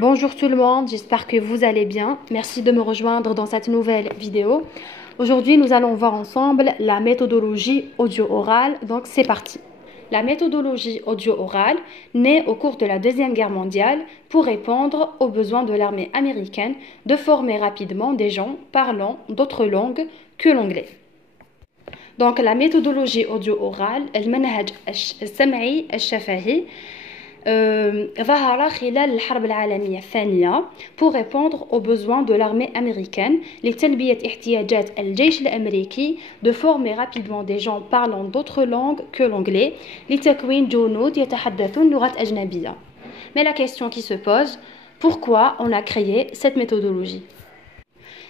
Bonjour tout le monde, j'espère que vous allez bien. Merci de me rejoindre dans cette nouvelle vidéo. Aujourd'hui, nous allons voir ensemble la méthodologie audio-orale. Donc, c'est parti. La méthodologie audio-orale naît au cours de la Deuxième Guerre mondiale pour répondre aux besoins de l'armée américaine de former rapidement des gens parlant d'autres langues que l'anglais. Donc, la méthodologie audio-orale, المنهج السمعي الشفهي ظهر خلال الحرب العالمية الثانية pour répondre aux besoins de l'armée américaine لتلبية احتياجات الجيش الأمريكي de former rapidement des gens parlant d'autres langues que l'anglais لتكوين جنود يتحدثون لغات أجنبية. Mais la question qui se pose, pourquoi on a créé cette méthodologie?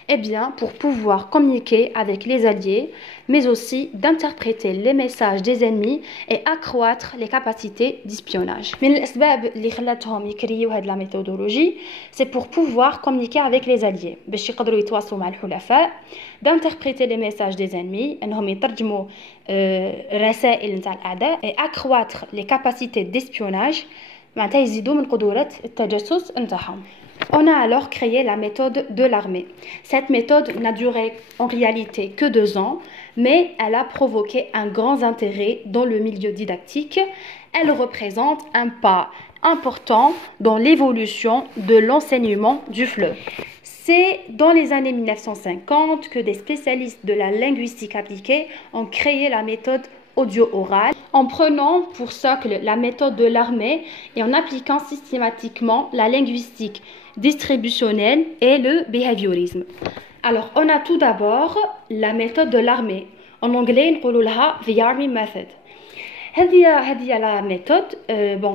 Eh bien, pour pouvoir communiquer avec les alliés, mais aussi d'interpréter les messages des ennemis et accroître les capacités d'espionnage. من الأسباب اللي خلاتهم يكريو هاد la méthodologie, c'est pour pouvoir communiquer avec les alliés, باش يقدروا يتواصلوا مع الحلفاء, d'interpréter les messages des ennemis, انهم يترجموا الرسائل نتاع الأعداء, et accroître les capacités d'espionnage, معناتها يزيدوا من قدرة التجسس نتاعهم. On a alors créé la méthode de l'armée. Cette méthode n'a duré en réalité que 2 ans, mais elle a provoqué un grand intérêt dans le milieu didactique. Elle représente un pas important dans l'évolution de l'enseignement du FLE. C'est dans les années 1950 que des spécialistes de la linguistique appliquée ont créé la méthode audio-orale en prenant pour socle la méthode de l'armée et en appliquant systématiquement la linguistique distributionnelle et le behaviorisme. Alors, on a tout d'abord la méthode de l'armée. En anglais, نقولوا لها the army method. هذه la méthode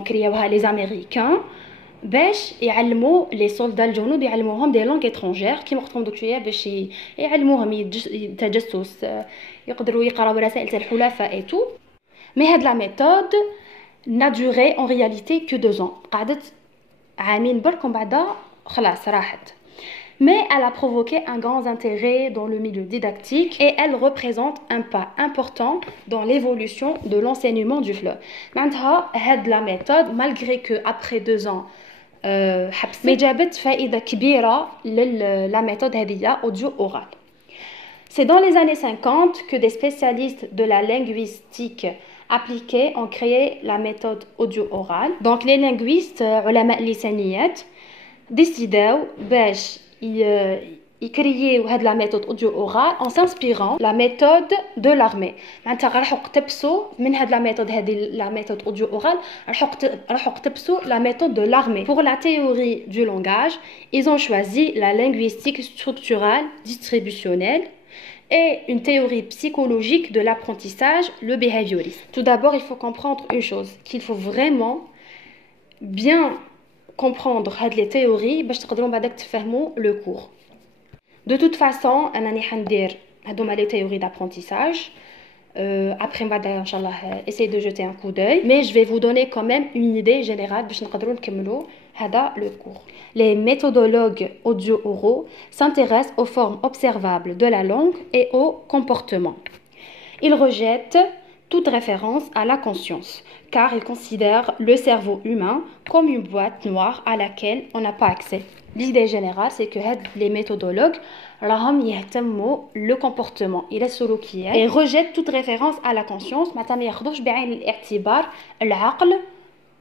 كريوها les Américains باش يعلموا les soldats الجنود يعلموهم des langues étrangères كيما قلت لكم دوك شويه باش يعلموهم التجسس يقدروا يقراو رسائل تاع الحلفاء et tout. Mais هاد la méthode n'a duré en réalité que 2 ans. قعدت عامين برك ومن بعد خلاص راحت. Mais elle a provoqué un grand intérêt dans le milieu didactique et elle représente un pas important dans l'évolution de l'enseignement du FLE. معناتها هاد la méthode malgré que après 2 ans حبست mais جابت فائدة كبيرة la méthode هذه audio-orale. C'est dans les années 50 que des spécialistes de la linguistique appliquée ont créé la méthode audio-orale. Donc les linguistes, علماء اللسانيات, décident باش يكرييو هاد la méthode audio-orale en s'inspirant la méthode de l'armée. معناتها راحوا اقتبسوا من هاد la méthode هذه la méthode audio-orale راحوا اقتبسوا la méthode de l'armée. Pour la théorie du langage, ils ont choisi la linguistique structurale distributionnelle et une théorie psychologique de l'apprentissage, le behaviorisme. Tout d'abord, il faut comprendre une chose, qu'il faut vraiment bien comprendre les théories باش تقدروا بعدك تفهموا le cours. De toute façon, أنا راني حندير هذوما les théories d'apprentissage. Après, Inch'Allah, essayez de jeter un coup d'œil. Mais je vais vous donner quand même une idée générale باش نقدروا نكملوا هذا le cours. Les méthodologues audio-oraux s'intéressent aux formes observables de la langue et au comportement. Ils rejettent toute référence à la conscience, car ils considèrent le cerveau humain comme une boîte noire à laquelle on n'a pas accès. L'idée générale, c'est que les méthodologues راهم يهتموا le comportement et la سلوكيات et rejettent toute référence à la conscience. ما ياخذوش بعين الاعتبار العقل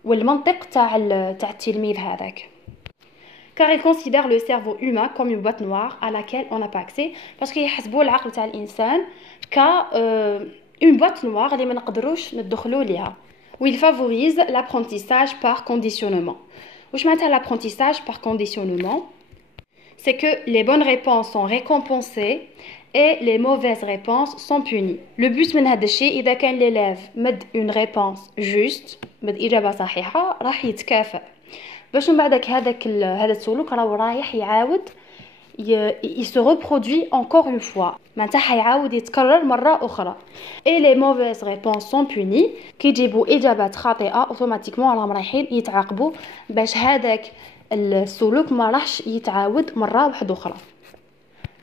والمنطق تاع التلميذ هذاك. Car ils considèrent le cerveau humain comme une boîte noire à laquelle on n'a pas accès, parce qu'ils يحسبوا العقل تاع الإنسان une boîte noire اللي ما نقدروش ندخلوا ليها. Où ils favorisent l'apprentissage par conditionnement. واش معناتها l'apprentissage par conditionnement? C'est que les bonnes réponses sont récompensées et les mauvaises réponses sont punies. Le but من هذا الشيء إذا كان l'élève مد une réponse juste, مد إجابة صحيحة, راح يتكافئ. باش من بعدك هذا السلوك راهو رايح يعاود il se reproduit encore une fois. معناتها حيعاود يتكرر مرة أخرى. Et les mauvaises réponses sont punies. كي يجيبوا إجابات خاطئة automatiquement راهم رايحين يتعاقبوا باش هذاك السلوك ما راحش يتعاود مرة واحدة أخرى.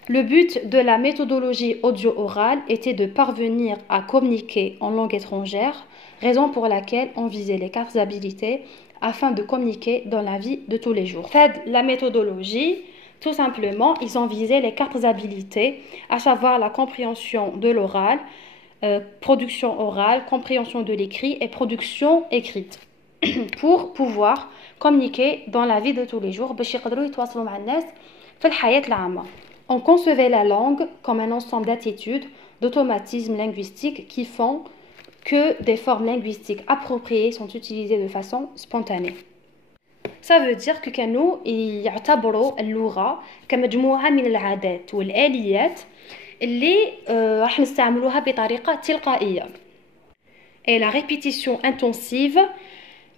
Le but de la méthodologie audio-orale était de parvenir à communiquer en langue étrangère, raison pour laquelle on visait les 4 habilités afin de communiquer dans la vie de tous les jours. Fait la méthodologie, tout simplement, ils ont visé les 4 habilités, à savoir la compréhension de l'oral, production orale, compréhension de l'écrit et production écrite pour pouvoir communiquer dans la vie de tous les jours. On concevait la langue comme un ensemble d'attitudes, d'automatismes linguistiques qui font que des formes linguistiques appropriées sont utilisées de façon spontanée. Ça veut dire que كانوا يعتبروا اللغة كمجموعة من العادات والآليات اللي راح نستعملوها بطريقة تلقائية. Et la répétition intensive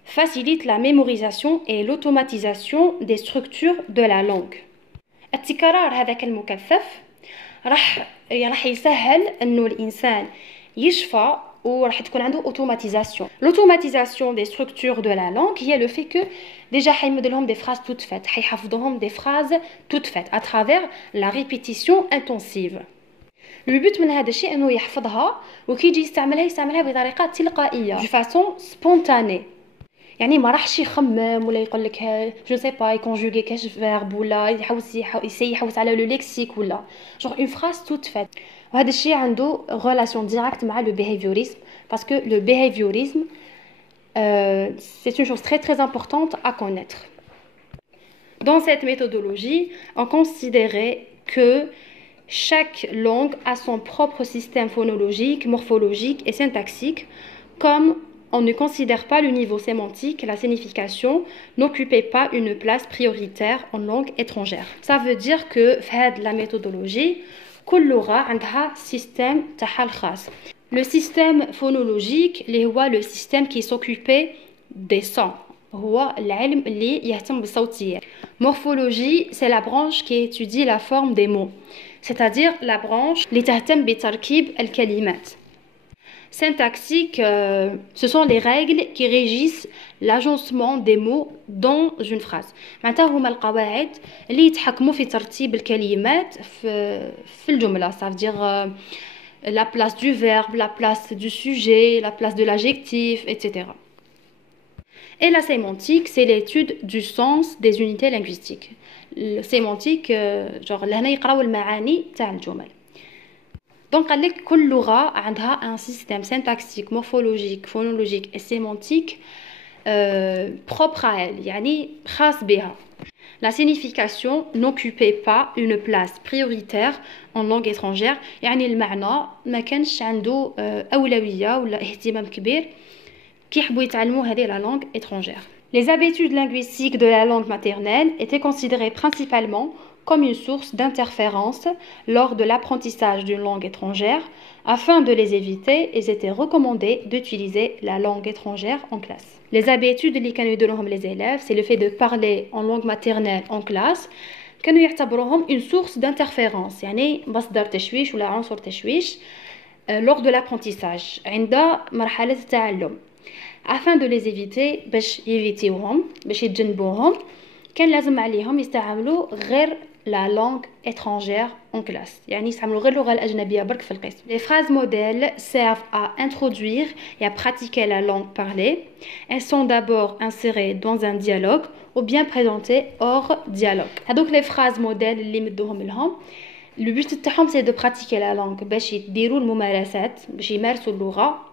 facilite la mémorisation et l'automatisation des structures de la langue. التكرار هذاك المكثف راح يسهل انه الانسان يشفى وراح تكون عنده automatisation. L'automatisation des structures de la langue هي le fait que déjà حيمد لهم des phrases toutes faites, حيحفظوهم des phrases toutes faites à travers la répétition intensive. Le but من هذا الشيء انه يحفظها وكي يستعملها بطريقه تلقائيه de façon spontanée. يعني ما راحش يخمم ولا يقول لك جو سي با يكونجوغي كاش فيرب ولا يحوس على لو ليكسيك ولا جور اون فراز توت فات. وهذا الشيء عنده ريلاسيون ديريكت مع لو بيهيفيوريزم باسكو لو بيهيفيوريزم c'est une chose très très importante à connaître. Dans cette méthodologie, on considérait que chaque langue a son propre système phonologique, morphologique et syntaxique, comme on ne considère pas le niveau sémantique, la signification n'occupait pas une place prioritaire en langue étrangère. Ça veut dire que la méthodologie, كل لغة عندها système تاعها الخاص. Le système phonologique اللي هو le système qui s'occupait des sons. هو العلم اللي يهتم بالصوتيات. Morphologie, c'est la branche qui étudie la forme des mots, c'est-à-dire la branche اللي تهتم بتركيب الكلمات. Syntaxique, ce sont les règles qui régissent l'agencement des mots dans une phrase. معناتها هما القواعد اللي يتحكموا في ترتيب الكلمات في الجملة. Ça veut dire la place du verbe, la place du sujet, la place de l'adjectif, etc. Et la sémantique, c'est l'étude du sens des unités linguistiques. Le sémantique, genre لهنا يقراو المعاني تاع الجمل. Donc, كل لغة عندها un système syntaxique, morphologique, phonologique et sémantique propre à elle, يعني خاص بها. La signification n'occupait pas une place prioritaire en langue étrangère, يعني المعنى ما كانش عنده أولوية ولا اهتمام كبير كي يحبوا يتعلموا هذه la langue étrangère. Les habitudes linguistiques de la langue maternelle étaient considérées principalement comme une source d'interférence lors de l'apprentissage d'une langue étrangère. Afin de les éviter, il était recommandé d'utiliser la langue étrangère en classe. Les habitudes اللي كانوا يديروهم les élèves, c'est le fait de parler en langue maternelle en classe. كانوا يعتبروهم une source d'interférence, يعني مصدر تشويش ولا عنصر تشويش lors de l'apprentissage عند مرحلة التعلم. Afin de les éviter, باش يفيتيوهم باش يتجنبوهم كان لازم عليهم يستعملوا غير la langue étrangère en classe. يعني يستعملوا غير اللغة الأجنبية برك في القسم. Les phrases modèles servent à introduire et à pratiquer la langue parlée. Elles sont d'abord insérées dans un dialogue ou bien présentées hors dialogue. هذوك les phrases modèles اللي مدوهم لهم le but تاعهم c'est de pratiquer la langue باش يديروا الممارسات باش يمارسوا اللغة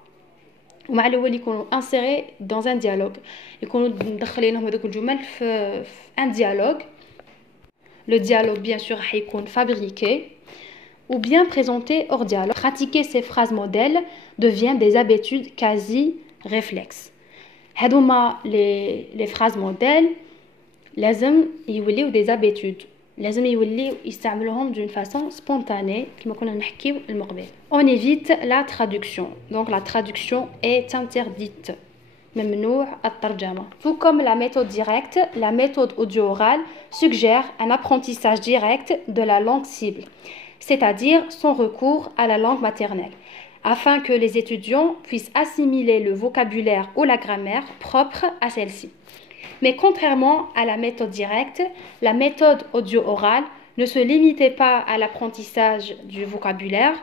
ومع الاول يكونوا انسيري dans un dialogue يكونوا مدخلينهم هذوك الجمل في un dialogue. Le dialogue bien sûr حيكون fabriqué ou bien présenté hors dialogue. Pratiquer ces phrases modèles devient des habitudes quasi réflexes. هذوما les phrases modèles لازم يوليو des habitudes, لازم يوليو يستعملوهم d'une façon spontanée كما كنا نحكيو المقبل. On évite la traduction. Donc la traduction est interdite. ممنوع الترجمة. Tout comme la méthode directe, la méthode audio-orale suggère un apprentissage direct de la langue cible, c'est-à-dire son recours à la langue maternelle, afin que les étudiants puissent assimiler le vocabulaire ou la grammaire propre à celle-ci. Mais contrairement à la méthode directe, la méthode audio-orale ne se limitait pas à l'apprentissage du vocabulaire.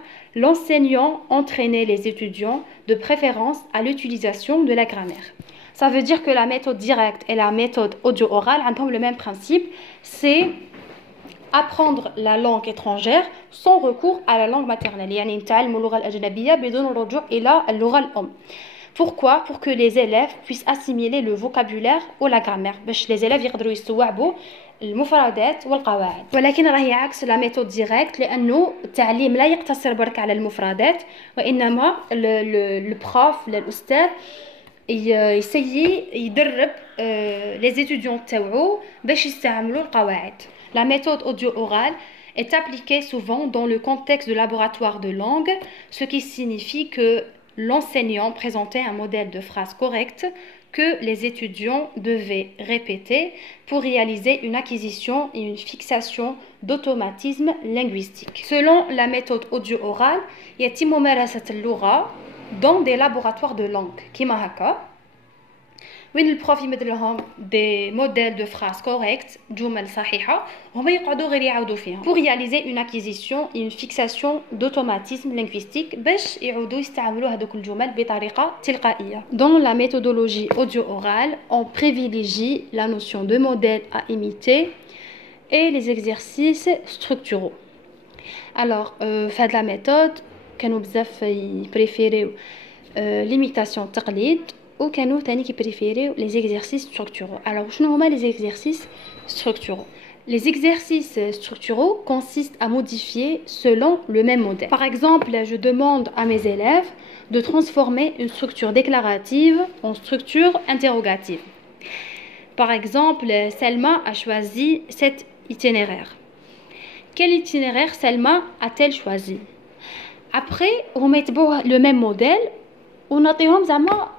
L'enseignant entraînait les étudiants de préférence à l'utilisation de la grammaire. Ça veut dire que la méthode directe et la méthode audio-orale ont le même principe, c'est apprendre la langue étrangère sans recours à la langue maternelle. يعني نتعلموا اللغة الأجنبية بدون الرجوع إلى اللغة الأم. Pourquoi? Pour que les élèves puissent assimiler le vocabulaire ou la grammaire. باش les élèves يقدروا يستوعبوا المفردات والقواعد. ولكن راهي عكس la méthode directe لأنه التعليم لا يقتصر برك على المفردات وإنما البروف الأستاذ يسيي يدرب les étudiants تاوعو باش يستعملوا القواعد. La méthode audio-orale est appliquée souvent dans le contexte de laboratoire de langue, ce qui signifie que l'enseignant présentait un modèle de phrase correcte que les étudiants devaient répéter pour réaliser une acquisition et une fixation d'automatisme linguistique. Selon la méthode audio-orale, يتم ممارسة اللغة dans des laboratoires de langue كيما هكا وين البروف يمد لهم des modèles de phrases correctes جمل صحيحة وهما يقعدوا غير يعاودوا فيهم pour réaliser une acquisition et une fixation d'automatisme linguistique باش يعودوا يستعملوا هذوك الجمل بطريقة تلقائية. Dans la méthodologie audio-orale, on privilégie la notion de modèle à imiter et les exercices structuraux. Alors, في هذه la méthode كانوا بزاف يبريفيريو l'imitation التقليد وكانوا ثاني كيبريفيريو les exercices structuraux. Alors شنو هما les exercices structuraux? Les exercices structuraux consistent à modifier selon le même modèle. Par exemple, je demande à mes élèves de transformer une structure déclarative en structure interrogative. Par exemple, Selma a choisi cet itinéraire. Quel itinéraire Selma a-t-elle choisi? Après, on met le même modèle. On a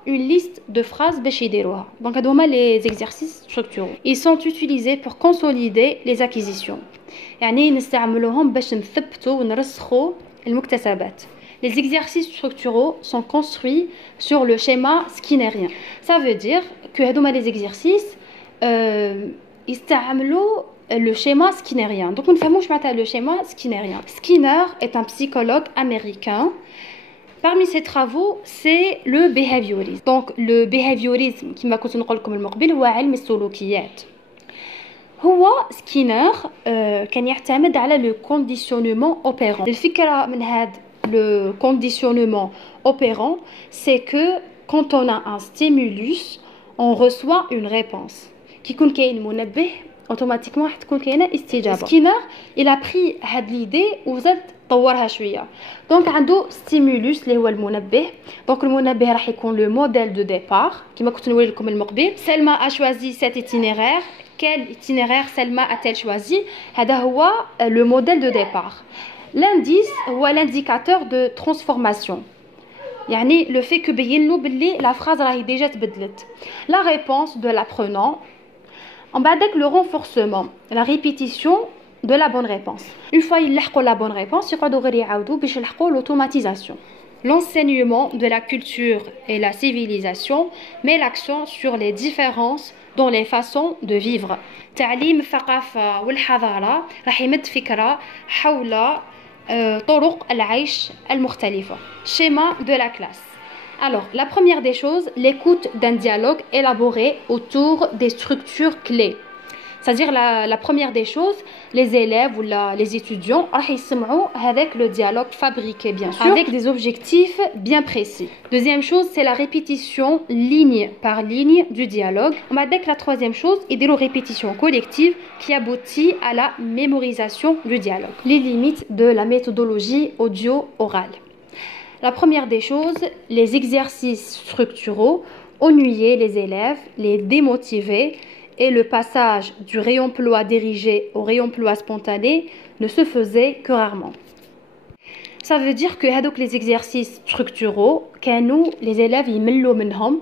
une liste de phrases باش يديروها. Donc هادو هما les exercices structuraux. Ils sont utilisés pour consolider les acquisitions. يعني نستعملوهم باش نثبتوا ونرسخوا المكتسبات. Les exercices structuraux sont construits sur le schéma skinnérien. Ça veut dire que هادو هما les exercices يستعملوا le schéma skinnérien. Donc on نفهموا واش معناتها le schéma skinnérien. Skinner est un psychologue américain. Parmi ses travaux, c'est le behaviorisme. Donc, le behaviorisme, كما كنت نقول لكم المقبل هو علم السلوكيات. هو سكينر كان يعتمد على le conditionnement opérant. الفكرة من هذا le conditionnement opérant, c'est que quand on a un stimulus, on reçoit une réponse. كي يكون كاين منبه automatiquement حتكون كاينه استجابه. سكينر il a pris هاد l'idée وزاد طورها شويه. دونك عنده ستيمولوس اللي هو المنبه. دونك المنبه راح يكون لو موديل دو ديبار كما كنت نوري لكم المقبل. سلمى a choisi cet itinéraire. Quel itinéraire Selma a-t-elle choisi? هذا هو le modèle de départ. L'indice هو l'indicateur de transformation. يعني le fait que بين له باللي la phrase راهي déjà تبدلت. La réponse de l'apprenant. En bas avec le renforcement, la répétition de la bonne réponse. Une fois ils لحقوا la bonne réponse, يقعدوا غير يعاودوا باش يلحقوا l'automatisation. L'enseignement de la culture et la civilisation met l'accent sur les différences dans les façons de vivre. تعليم الثقافة والحضارة راح يمد فكرة حول طرق العيش المختلفة. Schéma de la classe. Alors, la première des choses, l'écoute d'un dialogue élaboré autour des structures clés. C'est-à-dire la première des choses, les élèves ou les étudiants avec le dialogue fabriqué bien sûr, avec des objectifs bien précis. Deuxième chose, c'est la répétition ligne par ligne du dialogue. Avec la troisième chose, et des répétitions collectives qui aboutit à la mémorisation du dialogue. Les limites de la méthodologie audio-orale. La première des choses, les exercices structuraux ennuyaient les élèves, les démotivaient et le passage du réemploi dirigé au réemploi spontané ne se faisait que rarement. Ça veut dire que les exercices structuraux, les élèves يملوا منهم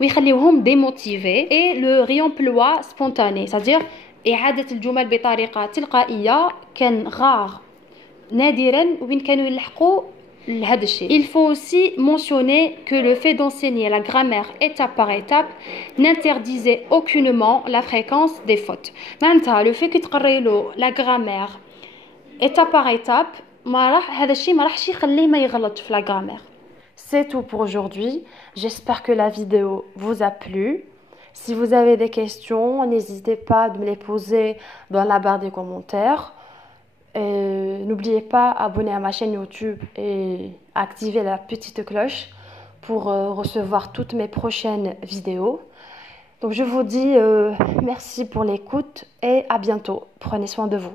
ويخليوهم démotivés et le réemploi spontané, c'est-à-dire إعادة الجمل بطريقة تلقائية كان rare نادرا وين كانوا يلحقوا. Il faut aussi mentionner que le fait d'enseigner la grammaire étape par étape n'interdisait aucunement la fréquence des fautes. Maintenant, le fait que تقريلو la grammaire étape par étape هذا الشيء ما راحش يخليه ما يغلطش في la grammaire. C'est tout pour aujourd'hui. J'espère que la vidéo vous a plu. Si vous avez des questions, n'hésitez pas à me les poser dans la barre des commentaires. N'oubliez pas d'abonner à ma chaîne YouTube et activer la petite cloche pour recevoir toutes mes prochaines vidéos. Donc je vous dis merci pour l'écoute et à bientôt. Prenez soin de vous.